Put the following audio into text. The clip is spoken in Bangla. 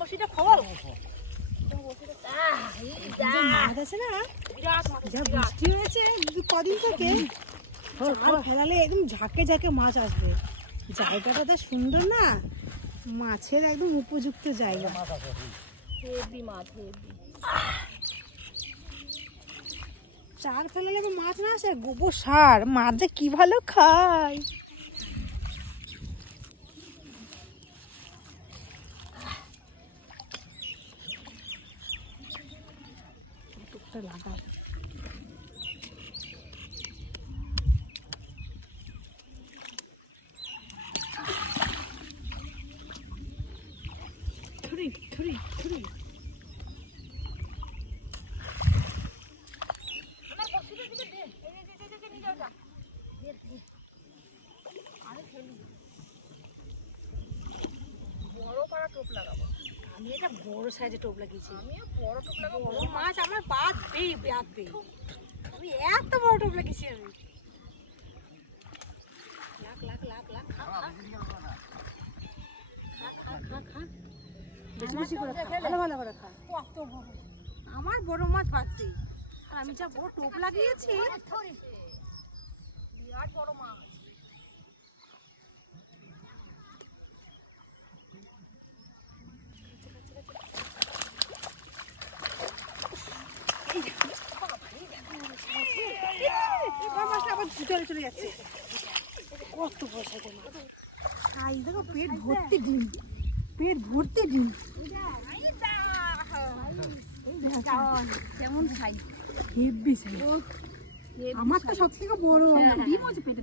বসিটা খবর বৃষ্টি হয়েছে কদিন থেকে ফেলালে একদম ঝাঁকে ঝাঁকে মাছ আসবে। জায়গাটা তো সুন্দর না, মাছের একদম উপযুক্ত জায়গা। চার ফেলালে মাছ না আসে, গোবর সার মাছ যে কি ভালো খায়। লাগা আমি এটা বড় সাইজে টোপ লাগিয়েছি। আমিও বড় টোপ লাগাবো, বড় মাছ আমার বাঁধবে বাঁধবে। আমি এত বড় টোপ লাগিয়েছি। আমি লাখ লাখ লাখ লাখ খা বেশি বেশি করে খা, ভালো ভালো করে খা। কত বড় আমার বড় মাছ বাঁধবে, আর আমি যা বড় টোপ লাগিয়েছি বিরাট বড় মাছ। চলে যাচ্ছে কত পয়সা দেখো, পেট ভর্তি ডিম, পেট ভর্তি ডিম। কেমন সাইজ, হেভি সাইজ। আমার তো সব থেকে বড় ডিম হচ্ছে পেটে।